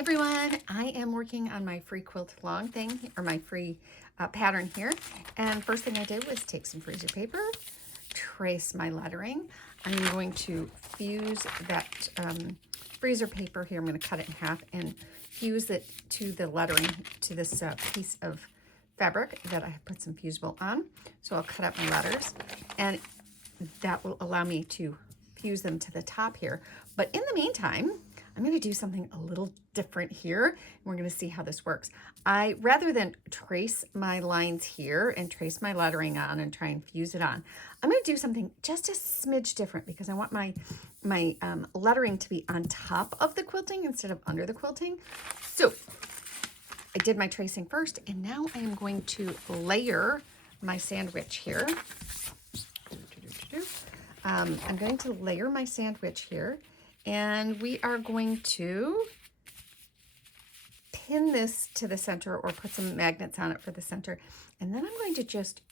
everyone, I am working on my free quilt along thing, or my free pattern here. And first thing I did was take some freezer paper, trace my lettering. I'm going to fuse that freezer paper here. I'm going to cut it in half and fuse it to the lettering, to this piece of fabric that I have put some fusible on. So I'll cut out my letters, and that will allow me to fuse them to the top here. But in the meantime, I'm going to do something a little different here, and we're going to see how this works. Rather than trace my lines here and trace my lettering on and try and fuse it on, I'm going to do something just a smidge different because I want my lettering to be on top of the quilting instead of under the quilting. So I did my tracing first, and now I am going to layer my sandwich here. I'm going to layer my sandwich here, and we are going to pin this to the center or put some magnets on it for the center. And then I'm going to just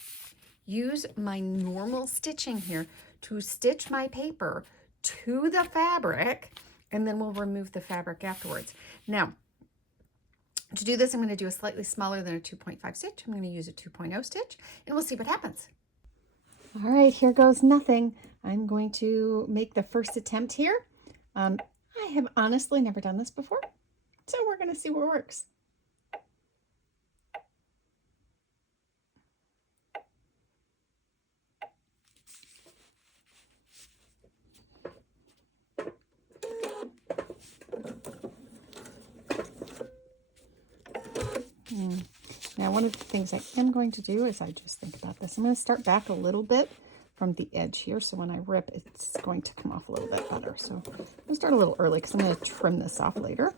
use my normal stitching here to stitch my paper to the fabric, and then we'll remove the fabric afterwards. Now, to do this, I'm going to do a slightly smaller than a 2.5 stitch. I'm going to use a 2.0 stitch, and we'll see what happens. All right, here goes nothing. I'm going to make the first attempt here. I have honestly never done this before, so we're going to see what works. Now, one of the things I am going to do is I just think about this. I'm going to start back a little bit from the edge here, so when I rip, it's going to come off a little bit better. So I'm going to start a little early because I'm going to trim this off later.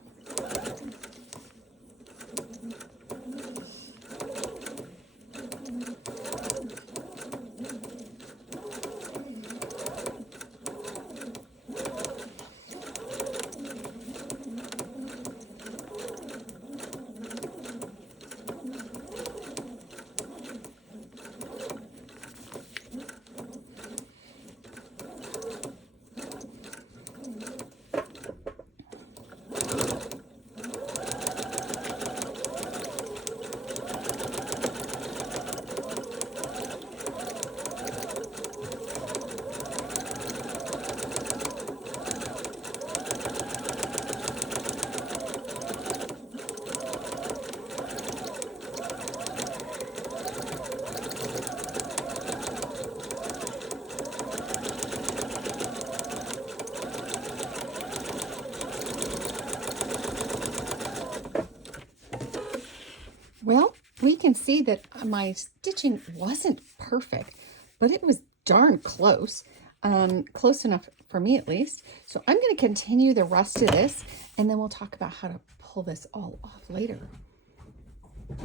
Well, we can see that my stitching wasn't perfect, but it was darn close, close enough for me at least. So I'm going to continue the rest of this, and then we'll talk about how to pull this all off later.